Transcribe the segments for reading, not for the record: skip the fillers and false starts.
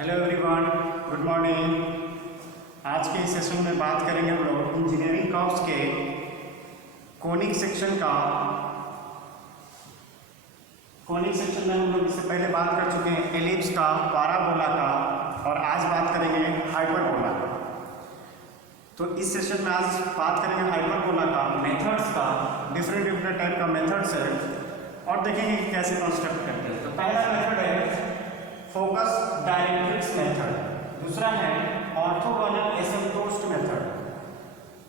Hello everyone, good morning. आज के इस सेशन में बात करेंगे हम लोग इंजीनियरिंग कर्व्स के कोनिक सेक्शन का। कोनिक सेक्शन में हम लोग इससे पहले बात कर चुके हैं एलिप्स का, पैराबोला का, और आज बात करेंगे हाइपरबोला का। तो इस सेशन में आज बात करेंगे हाइपरबोला का, मेथड्स का, डिफरेंट टाइप का मेथड्स है और देखेंगे कि कैसे कंस्ट्रक्ट करते हैं। तो पहला मेथड है फोकस डायरेक्ट्रिक्स मेथड, दूसरा है ऑर्थोगोनल एसिम्प्टोस्ट मेथड,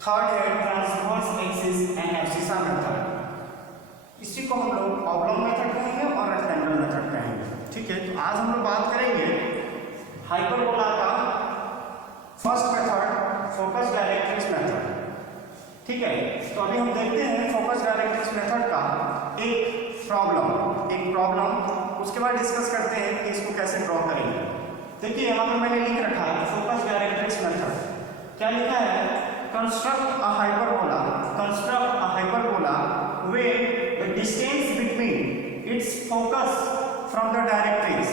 थर्ड है transverse axis and abscissa method. इसी को हम लोग ऑब्लॉन्ग मेथड कहेंगे और रेक्टेंगल मेथड कहेंगे। ठीक है, तो आज हम लोग बात करेंगे हाइपरबोला का first method, focus directrix method. ठीक है, तो अभी हम देखते हैं फोकस डायरेक्ट्रिक्स मेथड का एक प्रॉब्लम, उसके बाद डिस्कस करते हैं कि इसको कैसे ड्रॉ करेंगे। देखिए यहाँ पर मैंने लिख रखा है फोकस डायरेक्ट्रिक्स मेथड। क्या लिखा है? Construct a hyperbola where the distance between its focus from the directrix.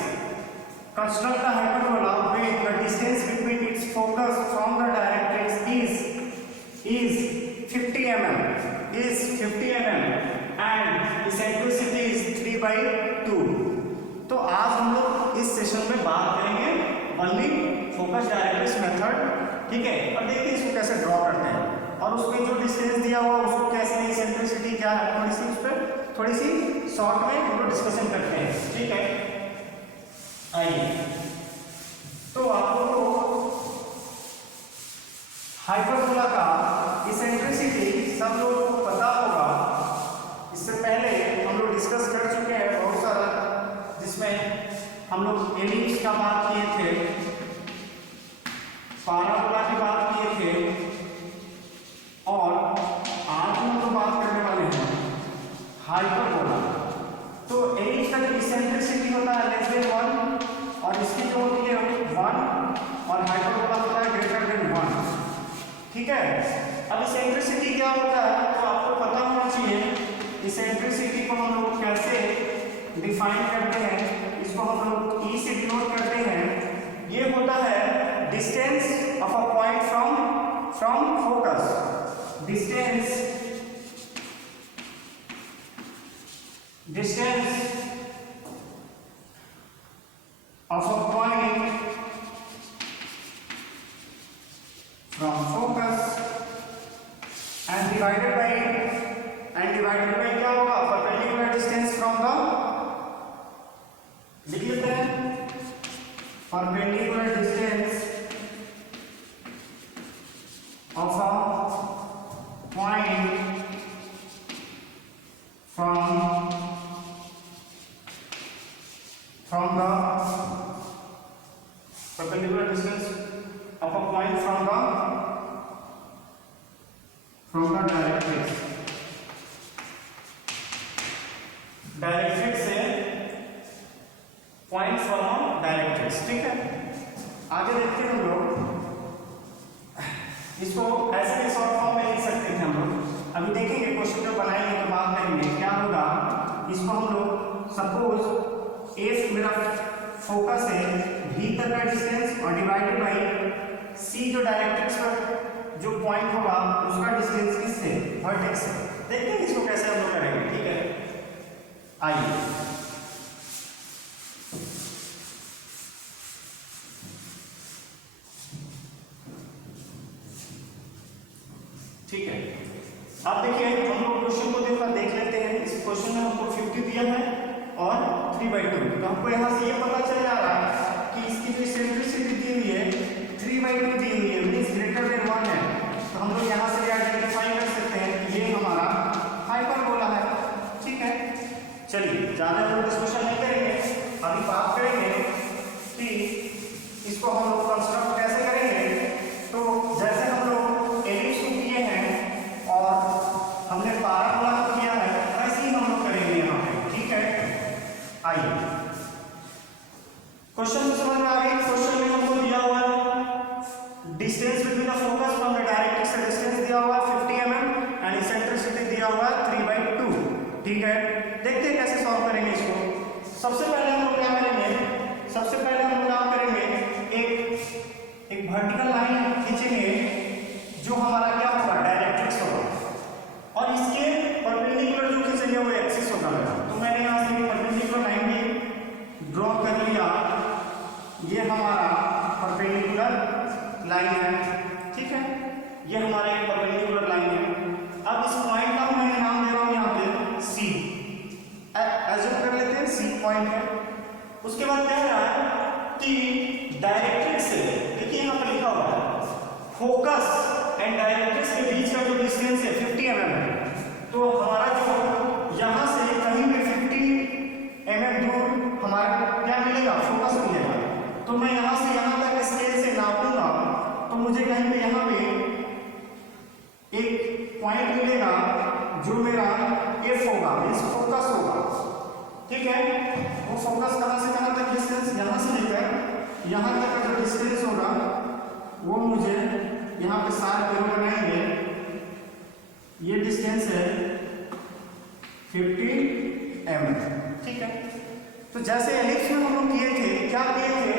Construct a hyperbola where the distance between its focus from the directrix is 50 mm and eccentricity is 3/2. तो आज हम लोग इस session में बात करेंगे ओनली फोकस डायरेक्ट्रिक्स मेथड। ठीक है, और देखिए इसको कैसे ड्रॉ करते हैं और उसमें जो डिस्टेंस दिया हुआ उसको कैसे, इसेंट्रिसिटी क्या है, थोड़ी सी शॉर्ट में हम लोग डिस्कशन करते हैं। ठीक है, आइए। तो आपको हाइपरबोला का इसेंट्रिसिटी सब लोगों को पता होगा, इससे पहले हम लोग डिस्कस कर चुके हैं बहुत सारा, जिसमें हम लोग एलिप्स का बात किए थे, पैराबोला की बात किए थे, और आज हम लोग बात करने वाले हैं हाइपरबोला। तो एलिप्स का जो इसेंट्रिसिटी होता है <1 और इसकी जो होती है 1, और हाइपरबोला होता है <1। ठीक है, अब इसेंट्रिसिटी क्या होता है तो आपको पता होना चाहिए। इसेंट्रिसिटी को हम लोग कैसे डिफाइन करते हैं, इसको हम लोग ई से डिनोट करते हैं। ये होता है distance of a point from focus, distance of a point from focus and divided by क्या होगा, परपेंडिकुलर डिस्टेंस फ्रॉम द, लिख लेते हैं perpendicular distance of a point from the perpendicular distance of a point from the directrix से point from directrix. ठीक है, आगे देखते हैं हम लोग। इसको ऐसे भी शॉर्ट फॉर्म में लिख सकते थे हम लोग, अभी देखेंगे क्वेश्चन जो बनाएंगे तो बात करेंगे क्या होगा। इसको हम लोग सपोज ए मेरा फोकस है, बी तक का डिस्टेंस और डिवाइडेड बाई सी जो डायरेक्ट्रिक्स पर जो पॉइंट होगा उसका डिस्टेंस किससे, वर्टेक्स से। देखते हैं इसको कैसे हम लोग करेंगे। ठीक है, आइए। ठीक है, अब देखिए हम लोग क्वेश्चन को देख लेते हैं। इस क्वेश्चन में हमको 50 दिया है और 3/2, तो हमको यहाँ से ये पता चल जा रहा है कि इसकी जो इसेंट्रिसिटी दी हुई है 3/2 दी हुई है, मींस >1 है। तो हम लोग यहाँ से आइडेंटिफाई कर सकते हैं कि ये हमारा हाइपरबोला है। ठीक है, चलिए ज़्यादा हम लोग डिस्कशन नहीं करेंगे, अभी बात करेंगे कि इसको हम लोग कंस्ट्रक्ट कैसे करेंगे। तो जैसे हम लोग एलिप्स को किए हैं और हमने पैराबोला को किया है, वैसे ही हम लोग करेंगे यहाँ पे। ठीक है, आइए क्वेश्चन समझ में आ गई। क्वेश्चन में हमको दिया हुआ है distance between the focus from the directrix का डिस्टेंस दिया हुआ है 50 mm एंड इसेंट्रिसिटी दिया हुआ है 3/2। ठीक है, देखते हैं कैसे सॉल्व करेंगे इसको। सबसे पहले हम लोग क्या करेंगे, सबसे पहले हम लोग काम करेंगे वर्टिकल लाइन खींचेंगे जो हमारा क्या होगा, डायरेक्ट्रिक्स होगा, और इसके परपेंडिकुलर जो खींचेंगे वो एक्सिस होगा मेरा। तो मैंने यहाँ से परपेंडिकुलर लाइन भी ड्रॉ कर लिया, ये हमारा परपेंडिकुलर लाइन है, ठीक है, ये हमारा एक परपेंडिकुलर लाइन है। अब इस पॉइंट का मैं नाम दे रहा हूँ यहाँ पे सी, एज्यूम कर लेते हैं सी पॉइंट है। उसके बाद क्या है कि डायरेक्ट्रिक्स से, देखिए यहाँ पर लिखा हुआ है फोकस एंड डायरेक्ट्रिक्स के बीच का जो डिस्टेंस है 50 mm है। तो हमारा जो यहाँ से कहीं भी 50 mm दूर हमारा क्या मिलेगा, फोकस मिलेगा। तो मैं यहाँ से यहाँ तक स्केल से नापूंगा तो मुझे कहीं पे यहाँ पे एक पॉइंट मिलेगा जो मेरा एफ होगा, मींस फोकस होगा, ठीक है। वो फोकस कहाँ से कहाँ तक डिस्टेंस, यहाँ से लेकर यहाँ तक का जो डिस्टेंस होगा वो मुझे यहाँ पे 7 एरो बनाएंगे, ये डिस्टेंस है 50 mm, ठीक है। तो जैसे एलिप्स में हम लोग किए थे, क्या किए थे,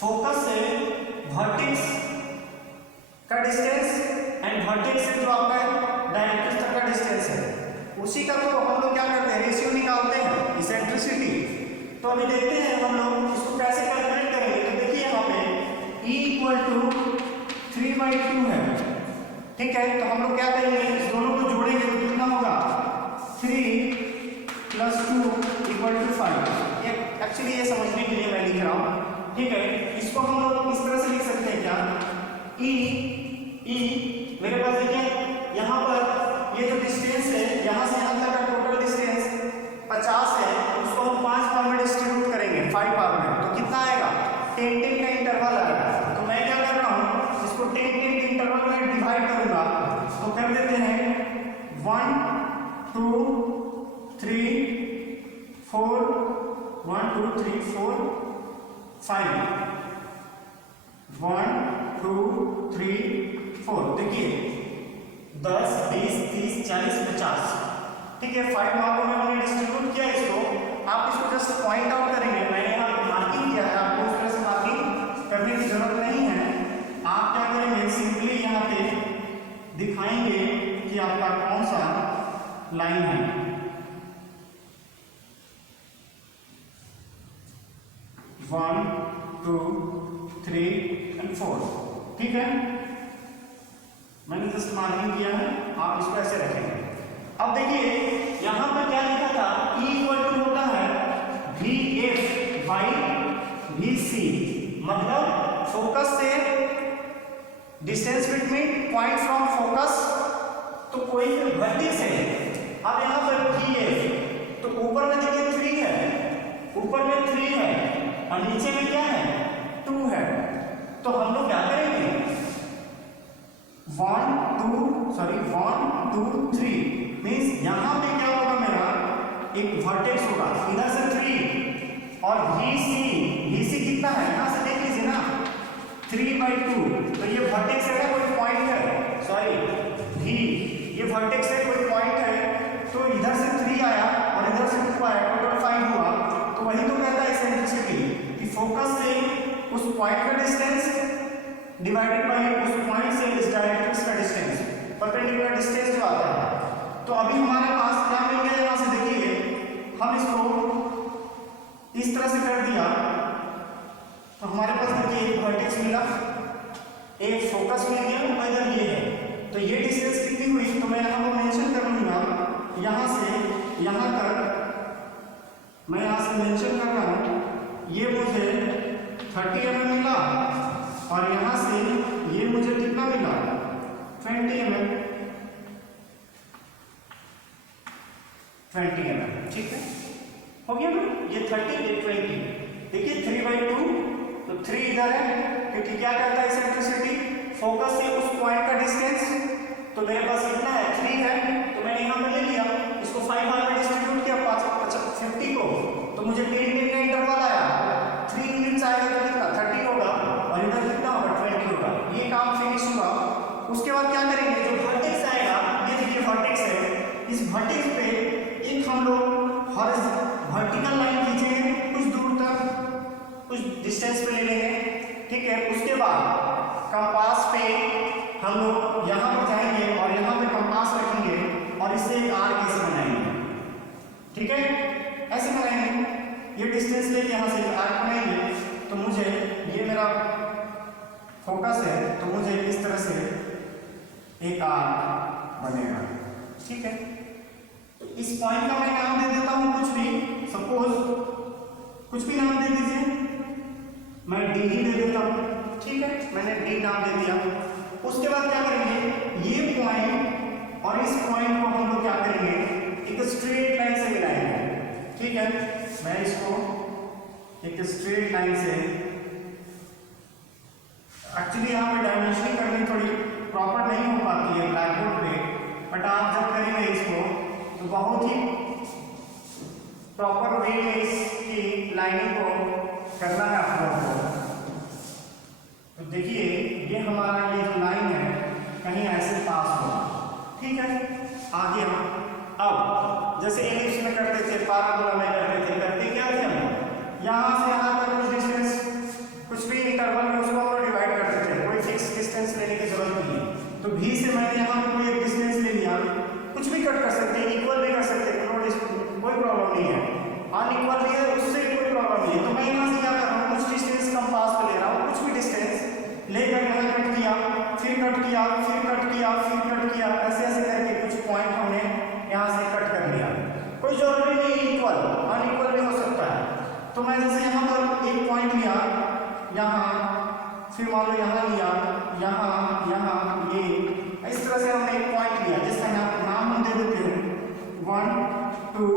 फोकस से वर्टेक्स का डिस्टेंस एंड वर्टेक्स से जो आपका डायरेक्ट्रिक्स तक का डिस्टेंस है, उसी का तो हम लोग क्या करते हैं, रेशियो निकालते हैं, इसेंट्रिसिटी। तो अभी देखते हैं हम लोग इसको कैसे कैलकुलेट करेंगे। तो देखिए यहाँ पे E = 3/2 है, ठीक है। तो हम लोग क्या करेंगे, इस दोनों को जोड़ेंगे तो कितना होगा, 3 + 2 = 5। एक्चुअली ये समझने के लिए मैं लिख रहा हूँ, ठीक है। इसको हम लोग इस तरह से लिख सकते हैं क्या, E मेरे पास देखिए यहाँ पर ये जो डिस्टेंस है यहाँ से यहाँ तक का टोटल डिस्टेंस 50 है, उसको हम 5 पार्ट में डिस्ट्रीब्यूट करेंगे, 5 पार्ट में, तो कितना आएगा, 10-10 का इंटरवल आएगा। तो मैं क्या कर रहा हूँ, इसको 10-10 के इंटरवल में डिवाइड करूंगा। तो कर देते हैं 1 2 3 4 1 2 3 4 5 1 2 3 4। देखिए 10 20 30 40 50, ठीक है। 5 भागों में हमने डिस्ट्रीब्यूट किया इसको। आप इसको जस्ट पॉइंट आउट करेंगे, मैंने यहाँ मार्किंग किया है, आपको उस तरह से मार्किंग करने की जरूरत नहीं है। आप क्या करेंगे, सिंपली यहाँ पे दिखाएंगे कि आपका कौन सा लाइन है। वन 2 3 और 4, ठीक है। मैंने जस्ट मार्किंग किया है, आप इसको ऐसे रखेंगे। अब देखिए यहाँ पर क्या लिखा था, E = होता है VF/VC, मतलब फोकस से distance between point from focus, तो कोई वर्टेक्स है। अब यहाँ पर VF, तो ऊपर में देखिए 3 है, ऊपर में 3 है और नीचे में क्या है, 2 है। तो हम लोग क्या करेंगे, 1 2 3 मीन्स यहाँ पे क्या होगा, मेरा एक वर्टेक्स होगा, इधर से 3 और VC कितना है, यहाँ से देख लीजिए ना, 3/2। तो ये वर्टेक्स है, कोई पॉइंट है, सॉरी V, ये वर्टेक्स है, कोई पॉइंट है। तो इधर से 3 आया और इधर से 2 आया, टोटल 5 हुआ। तो वही तो कहता है इसेंट्रिसिटी कि फोकस से उस पॉइंट का डिस्टेंस डिवाइडेड बाय उस पॉइंट से इस डायरेक्ट्रिक्स का डिस्टेंस, परपेंडिकुलर डिस्टेंस जो आता है। तो अभी हमारे पास क्या मिल गया, यहाँ से देखिए हम इसको इस तरह से कर दिया, तो हमारे पास देखिए एक वर्टेक्स मिला, एक फोकस मिल गया, इधर ये है। तो ये डिस्टेंस कितनी हुई, तो मैं यहाँ पर मेंशन कर लूँगा, यहाँ से यहाँ तक मैं यहाँ से मेंशन कर रहा हूँ, ये मुझे 30 mm मिला और यहाँ से ये मुझे कितना मिला, 20 mm, ठीक है, हो गया ना, ये 30 ये 20। देखिए 3/2, तो 3 इधर है, क्योंकि क्या करता है इसेंट्रिसिटी, फोकस से उस पॉइंट का डिस्टेंस। तो मेरे पास कितना है, 3 है, तो मैंने यहाँ पर ले लिया, इसको 5 भाग में डिस्ट्रीब्यूट किया 50 को, तो मुझे 10 का इंटरवल आया, 3 यूनिट्स आएगा तो कितना 30 होगा और इधर कितना होगा 20 होगा। ये काम फिनिश हुआ। उसके बाद क्या करेंगे, जो वर्टेक्स आएगा, ये देखिए वर्टेक्स है, इस वर्टेक्स पे एक हम लोग वर्टिकल लाइन खींचेंगे कुछ दूर तक, कुछ डिस्टेंस पे ले लेंगे, ठीक है। उसके बाद कंपास पे हम लोग यहाँ पर जाएंगे और यहाँ पे कंपास रखेंगे और इससे एक आर्क ऐसे बनाएंगे, ठीक है, ऐसे बनाएंगे। ये डिस्टेंस लेके यहाँ से एक आर्क बनाएंगे, तो मुझे ये मेरा फोकस है, तो मुझे इस तरह से एक आर्क बनेगा, ठीक है। इस पॉइंट का मैं नाम दे देता हूँ कुछ भी, सपोज कुछ भी नाम दे दीजिए, मैं डी ही दे देता हूँ, ठीक है, मैंने डी नाम दे दिया। उसके बाद क्या करेंगे, ये पॉइंट और इस पॉइंट को हम लोग क्या करेंगे, एक स्ट्रेट लाइन से मिलाएंगे, ठीक है। मैं इसको एक स्ट्रेट लाइन से, एक्चुअली यहाँ पे डायमेंशनिंग करनी थोड़ी प्रॉपर नहीं हो पाती है ब्लैक बोर्ड पे, बट आप जब करेंगे इसको तो बहुत ही प्रॉपर वे में इसकी लाइनिंग को करना है आप लोगों को। तो देखिए ये हमारा ये जो लाइन है कहीं ऐसे पास हो, ठीक है। आगे हम अब जैसे एलिप्स में करते थे, पैराबोला में करते क्या थे हम, यहाँ से यहाँ तक कुछ डिस्टेंस, कुछ भी इंटरवल में उसको हम डिवाइड करते थे, कोई फिक्स डिस्टेंस लेने की जरूरत नहीं है। तो भी से मैंने यहाँ पे कोई एक डिस्टेंस ले लिया, कुछ भी कट कर सकते हैं, इक्वल भी कर सकते हैं, कोई प्रॉब्लम नहीं है, अनइक्वल भी है उससे कोई प्रॉब्लम नहीं है। तो मैं यहाँ से क्या कर रहा हूँ, कुछ डिस्टेंस कंपास पे ले रहा हूँ, कुछ भी डिस्टेंस लेकर यहाँ कट किया, फिर कट किया, फिर कट किया, फिर कट किया, ऐसे ऐसे करके कुछ पॉइंट हमने यहाँ से कट कर लिया। कोई जरूरी नहीं इक्वल, अनइक्वल भी हो सकता है। तो मैं जैसे यहाँ पर एक पॉइंट लिया, यहाँ, फिर मान लो यहाँ लिया, यहाँ, यहाँ, ये इस तरह से हमने एक पॉइंट लिया जिसका नाम हम दे देते हैं 1 2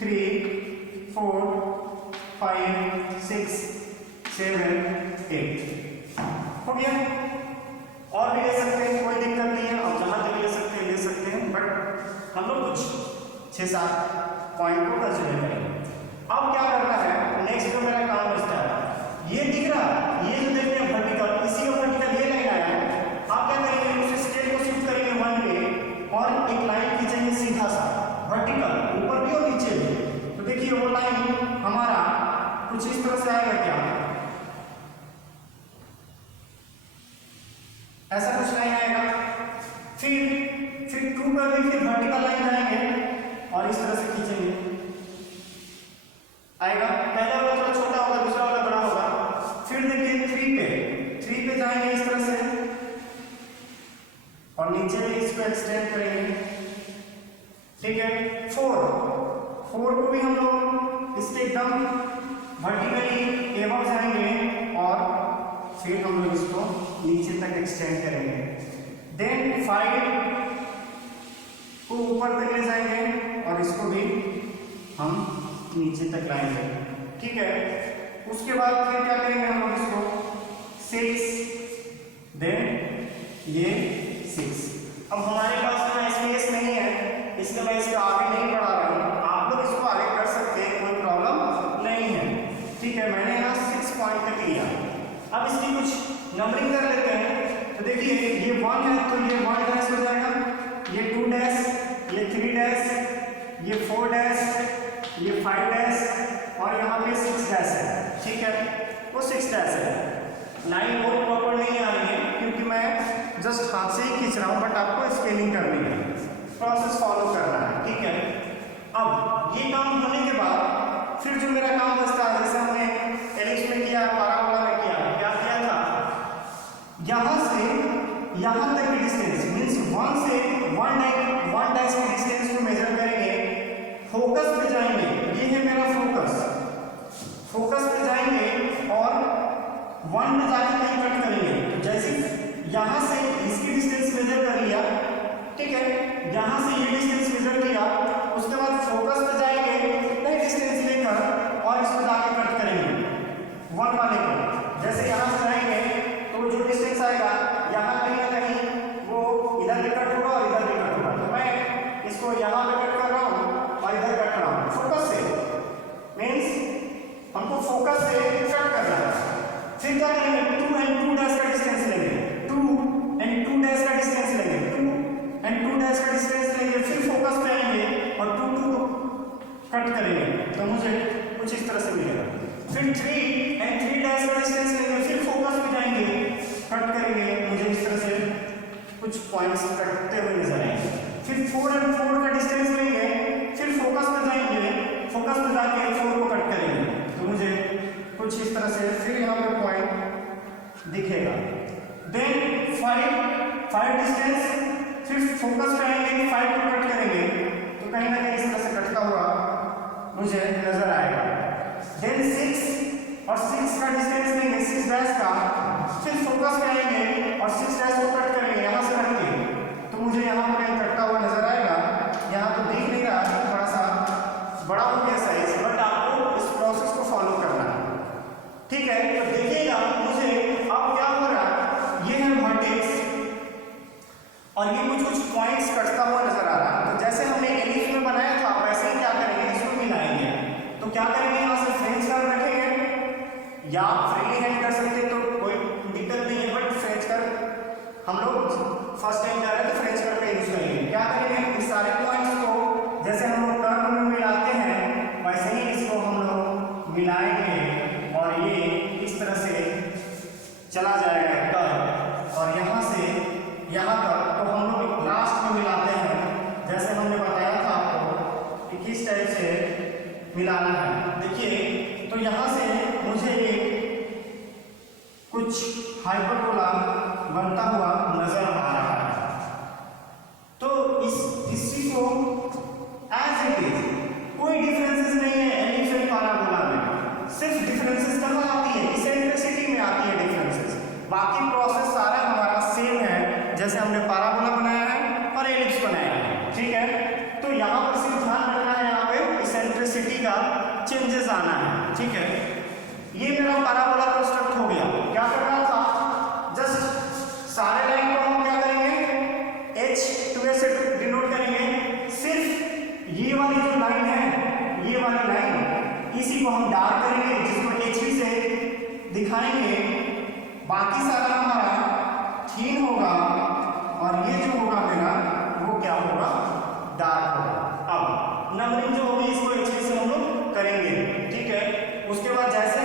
3 4 5 6 7 8 हो गया। और भी ले सकते हैं, कोई दिक्कत नहीं है, और जहाँ तक ले सकते हैं, बट हम लोग कुछ 6-7 पॉइंट को कंसिडर करेंगे। अब क्या करना है, नेक्स्ट जो मेरा काम बचता है, ये दिख रहा, ये जो देखते हैं वर्टिकल, इसी का वर्टिकल ये लाइन आया है। आप क्या करेंगे, उस स्केल को शिफ्ट करेंगे 1 पे और एक लाइन खींचेंगे सीधा सा वर्टिकल, ऊपर भी और नीचे भी। तो देखिए वो लाइन हमारा कुछ इस तरह से आएगा, क्या ऐसा कुछ लाइन आएगा। फिर 2 पर भी फिर वर्टिकल लाइन आएंगे और इस तरह से खींचेंगे, आएगा। पहला वाला थोड़ा छोटा होगा, दूसरा वाला बड़ा होगा। फिर देखिए 3 पे जाएंगे इस तरह से और नीचे भी इसको एक्सटेंड करेंगे, ठीक है। 4 को भी हम लोग इसके एकदम वर्टिकली एबव जाएंगे और फिर हम लोग इसको नीचे तक एक्सटेंड करेंगे। देन 5 को ऊपर तक ले जाएंगे और इसको भी हम नीचे तक लाएंगे, ठीक है। उसके बाद फिर क्या करेंगे हम लोग इसको 6, देन ये 6। अब हमारे पास में स्पेस नहीं है, इसलिए मैं इसको आगे नहीं बढ़ा रहा हूँ, आप लोग इसको आगे कर सकते हैं, कोई प्रॉब्लम नहीं है, ठीक है। मैंने यहाँ 6 पॉइंट तक लिया। अब इसकी कुछ नंबरिंग कर लेते हैं। तो देखिए ये 1 है तो ये 1 डैश हो जाएगा, ये 2 डैश, ये 3 डैश, ये 4 डैश, ये 5 डैश और यहाँ पे 6 डैश है, ठीक है। वो 6 डैश है। लाइन बहुत प्रॉपर नहीं आ रही है क्योंकि मैं जस्ट हाथ से ही खींच रहा हूँ, बट आपको स्केलिंग करनी है, प्रोसेस फॉलो करना है, ठीक है। अब ये काम होने के बाद फिर जो मेरा काम बचता है, जैसे हमने एलिप्स में किया, पैराबोला में किया, क्या किया था, यहाँ से यहाँ तक की डिस्टेंस मीन्स 1 से 1 डैश की डिस्टेंस को मेजर करेंगे, फोकस पे जाएंगे, ये है मेरा फोकस पे जाएंगे और 1 में जाके कहीं कट करेंगे। तो जैसे यहाँ से इसकी डिस्टेंस मेजर कर लिया, ठीक है, यहाँ से ये डिस्टेंस मेजर किया, उसके बाद फोकस पे जाएंगे, नई डिस्टेंस लेकर और इसको जाके कट करेंगे 1 वाले को। जैसे यहाँ से जाएंगे तो जो डिस्टेंस आएगा यहाँ कहीं ना कहीं वो इधर भी कट होगा और इधर भी कट होगा। तो मैं इसको यहाँ पे कट कर रहा हूँ और इधर कट रहा हूँ, फोकस से, मीन्स हमको फोकस से कट करना है। फिर क्या करेंगे, 2 and 2 डैश का डिस्टेंस लेंगे, 2 and 2 डैश का डिस्टेंस लेंगे, 2 and 2 डैश का डिस्टेंस लेंगे, फिर फोकस पे आएंगे और 2 को कट करेंगे, तो मुझे कुछ इस तरह से मिलेगा। फिर 3 and 3 डैश का डिस्टेंस लेंगे, फिर फोकस पे जाएंगे, कट करेंगे मुझे इस तरह से कुछ पॉइंट्स कटते हुए नजर आएंगे। फिर 4 और 4 का डिस्टेंस लेंगे, फिर फोकस पे जाएंगे, फोकस पे जाके 4 को कट करेंगे तो मुझे कुछ इस तरह से फिर यहाँ पे पॉइंट दिखेगा। देन 5 डिस्टेंस, फिर फोकस पे आएंगे, 5 को कट करेंगे तो कहीं ना कहीं इस तरह से कटता हुआ मुझे नजर आएगा। देन 6 और 6 का डिस्टेंस लेंगे 6 डैश का, फिर फोकस पे आएंगे और 6 डैश को कट करेंगे यहाँ से रख के तो मुझे यहाँ पर कहीं कटता हुआ नजर आएगा। यहाँ तो दिख नहीं रहा, थोड़ा सा बड़ा हो गया साइज, बट आपको इस प्रोसेस को फॉलो करना है, ठीक है। तो देखिएगा मुझे अब क्या हो रहा है, ये है वर्टेक्स और ये कुछ पॉइंट्स कटता हुआ नजर आ रहा है। तो जैसे हमने एलिप्स में बनाया था वैसे ही क्या करेंगे, इसको मिलाएंगे। तो क्या करेंगे, यहाँ से फ्रेंच कर्व रखेंगे या फ्रीली हैंड कर सकते हैं तो कोई दिक्कत नहीं है, बट फ्रेंच कर्व हम लोग फर्स्ट टाइम जा रहे हैं तो फ्रेंच कर्व का यूज करेंगे। क्या करेंगे, इस सारे पॉइंट्स को जैसे हम लोग कर्व में मिलाते हैं वैसे ही इसको हम लोग मिलाएंगे और ये इस तरह से चला जाएगा कर्व और यहाँ से यहाँ तक। तो हम लोग लास्ट में मिलाते हैं जैसे हमने बताया था आपको कि किस टाइप से मिलाना है। देखिए तो यहाँ से मुझे एक कुछ हाइपरबोला बनता हुआ नजर आ रहा है। तो इसी को एज इट इज कोई डिफरेंसेस नहीं है एलिप्स और पैराबोला में, सिर्फ डिफरेंसेस कहाँ आती है, इसेंट्रिसिटी में आती है डिफरेंसेस। बाकी प्रोसेस सारा हमारा सेम है जैसे हमने पैराबोला बनाया है और एलिप्स बनाया है, ठीक है। तो यहाँ पर सिर्फ ध्यान रखना है, यहाँ पे इसेंट्रिसिटी का चेंजेस आना है, ठीक है। ये मेरा पैराबोला कंस्ट्रक्ट हो गया। क्या करना था, जस्ट सारे लाइन को हम क्या करेंगे, H2A से डिनोट करेंगे। सिर्फ ये वाली जो लाइन है, ये वाली लाइन, इसी को हम डार्क करेंगे जिसको HV से दिखाएंगे। बाकी सारा हमारा थीन होगा और ये जो होगा मेरा वो क्या होगा, डार्क होगा। अब नंबरिंग जो होगी इसको HV से हम लोग करेंगे, ठीक है। उसके बाद जैसे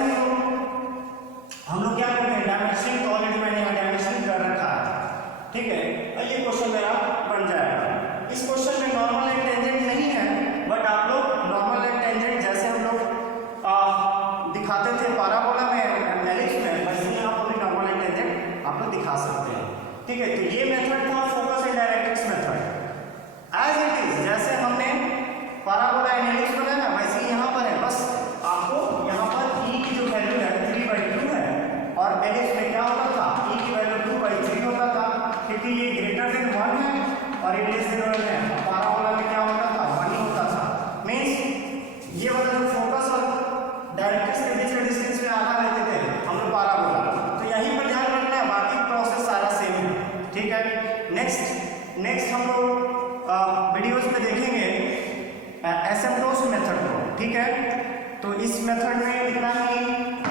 हम लोग क्या करते हैं, डायमेंशनिंग तो ऑलरेडी मैंने यहाँ डायमेंशनिंग कर रखा है, ठीक है। और ये क्वेश्चन मेरा बन जाएगा। इस क्वेश्चन में नॉर्मल एंड टेंजेंट नहीं है, बट आप लोग नॉर्मल एंड टेंजेंट जैसे हम लोग दिखाते थे पैराबोला में, एलिप्स में, वैसे यहाँ पर भी नॉर्मल एंड टेंजेंट आप लोग दिखा सकते हैं, ठीक है। तो ये मेथड था focus and directrix method. As it is जैसे हमने पैराबोला एंड एलिप्स बनाया वैसे ही यहाँ पर है, बस आपको यहाँ पर E की जो वैल्यू है 3/2 है और एलिप्स में क्या होता था, E की वैल्यू 2/3 होता था, क्योंकि ये ग्रेटर देन 1 है और ये लेस देन 1 है। पैराबोला में क्या होता था, 1 ही होता था। मींस ये वाला जो फोकस और डायरेक्ट्रिक्स के बीच में डिस्टेंस में आधा लेते थे हम लोग पैराबोला, तो यहीं पर ध्यान रखना है, बाकी प्रोसेस सारा सेम है, ठीक है। नेक्स्ट हम लोग वीडियोस में देखेंगे एसिम्प्टोस मेथड को, ठीक है। तो इस मेथड में इतना ही,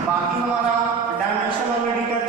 बाकी हमारा डायमेंशन ऑलरेडी कर